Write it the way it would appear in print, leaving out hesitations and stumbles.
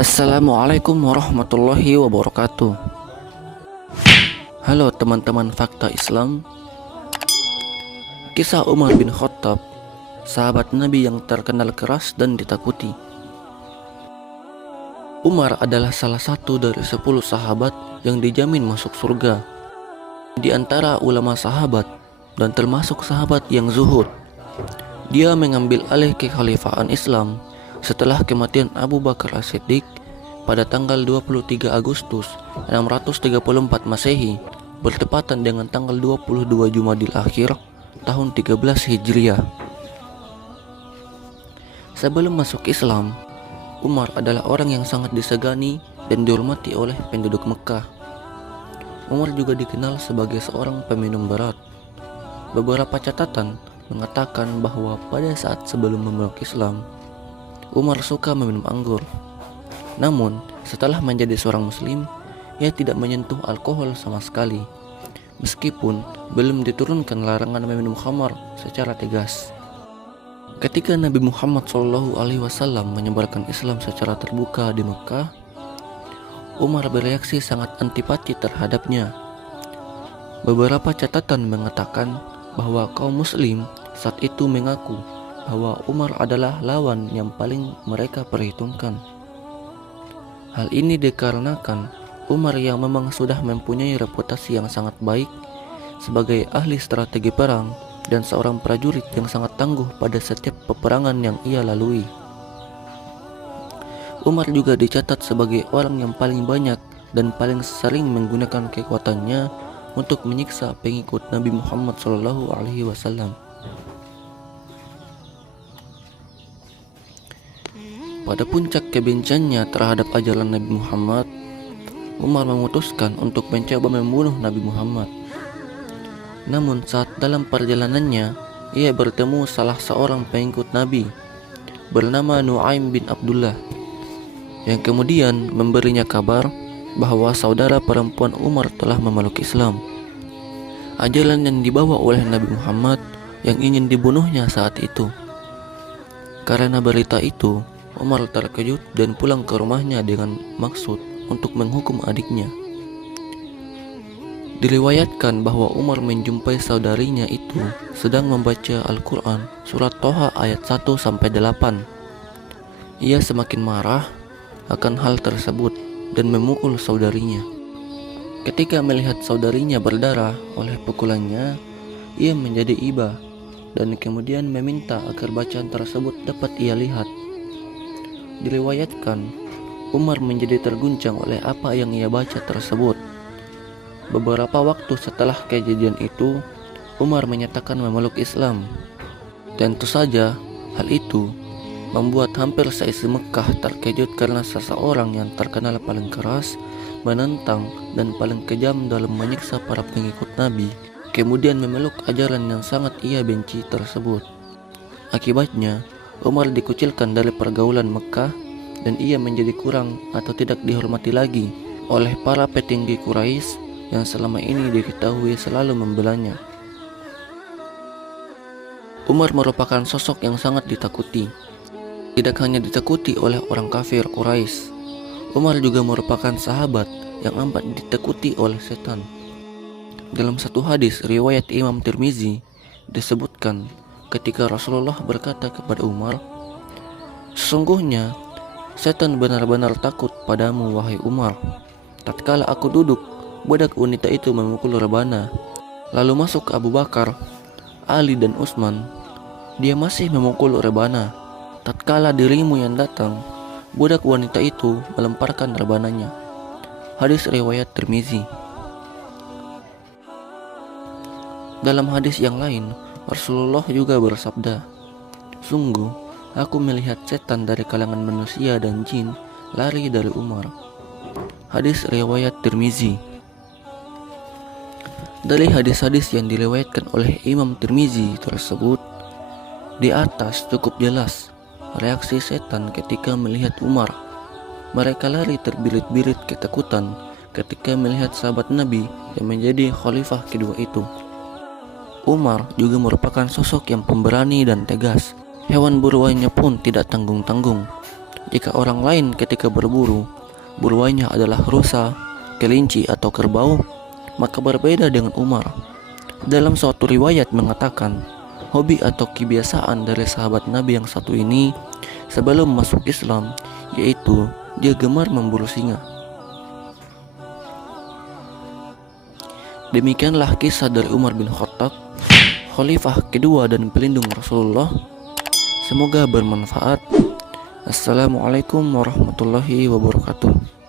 Assalamualaikum warahmatullahi wabarakatuh. Halo teman-teman Fakta Islam. Kisah Umar bin Khattab, sahabat Nabi yang terkenal keras dan ditakuti. Umar adalah salah satu dari 10 sahabat yang dijamin masuk surga. Di antara ulama sahabat dan termasuk sahabat yang zuhud. Dia mengambil alih kekhalifahan Islam setelah kematian Abu Bakar As-Siddiq pada tanggal 23 Agustus 634 Masehi, bertepatan dengan tanggal 22 Jumadil Akhir tahun 13 Hijriah. Sebelum masuk Islam, Umar adalah orang yang sangat disegani dan dihormati oleh penduduk Mekah. Umar juga dikenal sebagai seorang peminum berat. Beberapa catatan mengatakan bahwa pada saat sebelum memeluk Islam, Umar suka meminum anggur. Namun, setelah menjadi seorang muslim, ia tidak menyentuh alkohol sama sekali, meskipun belum diturunkan larangan meminum khamar secara tegas. Ketika Nabi Muhammad SAW menyebarkan Islam secara terbuka di Mekah, Umar bereaksi sangat antipati terhadapnya. Beberapa catatan mengatakan bahwa kaum muslim saat itu mengaku bahwa Umar adalah lawan yang paling mereka perhitungkan. Hal ini dikarenakan Umar yang memang sudah mempunyai reputasi yang sangat baik sebagai ahli strategi perang dan seorang prajurit yang sangat tangguh pada setiap peperangan yang ia lalui. Umar juga dicatat sebagai orang yang paling banyak dan paling sering menggunakan kekuatannya untuk menyiksa pengikut Nabi Muhammad SAW. Pada puncak kebenciannya terhadap ajaran Nabi Muhammad, Umar memutuskan untuk mencoba membunuh Nabi Muhammad. Namun saat dalam perjalanannya, ia bertemu salah seorang pengikut Nabi bernama Nu'aim bin Abdullah, yang kemudian memberinya kabar bahwa saudara perempuan Umar telah memeluk Islam. Ajaran yang dibawa oleh Nabi Muhammad yang ingin dibunuhnya saat itu. Karena berita itu, Umar terkejut dan pulang ke rumahnya dengan maksud untuk menghukum adiknya. Diriwayatkan bahwa Umar menjumpai saudarinya itu sedang membaca Al-Quran surat Toha ayat 1-8. Ia semakin marah akan hal tersebut dan memukul saudarinya. Ketika melihat saudarinya berdarah oleh pukulannya, ia menjadi iba dan kemudian meminta agar bacaan tersebut dapat ia lihat. Diriwayatkan, Umar menjadi terguncang oleh apa yang ia baca tersebut. Beberapa waktu setelah kejadian itu, Umar menyatakan memeluk Islam. Tentu saja, hal itu membuat hampir seisi Mekah terkejut karena seseorang yang terkenal paling keras, menentang, dan paling kejam dalam menyiksa para pengikut Nabi, kemudian memeluk ajaran yang sangat ia benci tersebut. Akibatnya, Umar dikucilkan dari pergaulan Mekah dan ia menjadi kurang atau tidak dihormati lagi oleh para petinggi Quraisy yang selama ini diketahui selalu membelanya. Umar merupakan sosok yang sangat ditakuti. Tidak hanya ditakuti oleh orang kafir Quraisy, Umar juga merupakan sahabat yang amat ditakuti oleh setan. Dalam satu hadis riwayat Imam Tirmizi disebutkan ketika Rasulullah berkata kepada Umar, "Sesungguhnya setan benar-benar takut padamu wahai Umar. Tatkala aku duduk, budak wanita itu memukul rebana. Lalu masuk Abu Bakar, Ali dan Utsman. Dia masih memukul rebana. Tatkala dirimu yang datang, budak wanita itu melemparkan rebananya." Hadis riwayat Tirmizi. Dalam hadis yang lain, Rasulullah juga bersabda, "Sungguh, aku melihat setan dari kalangan manusia dan jin lari dari Umar." Hadis riwayat Tirmizi. Dari hadis-hadis yang diriwayatkan oleh Imam Tirmizi tersebut, di atas cukup jelas reaksi setan ketika melihat Umar. Mereka lari terbirit-birit ketakutan ketika melihat sahabat Nabi yang menjadi khalifah kedua itu. Umar juga merupakan sosok yang pemberani dan tegas. Hewan buruannya pun tidak tanggung-tanggung. Jika orang lain ketika berburu, buruannya adalah rusa, kelinci atau kerbau, maka berbeda dengan Umar. Dalam suatu riwayat mengatakan, hobi atau kebiasaan dari sahabat Nabi yang satu ini sebelum masuk Islam, yaitu dia gemar memburu singa. Demikianlah kisah dari Umar bin Khattab, khalifah kedua dan pelindung Rasulullah. Semoga bermanfaat. Assalamualaikum warahmatullahi wabarakatuh.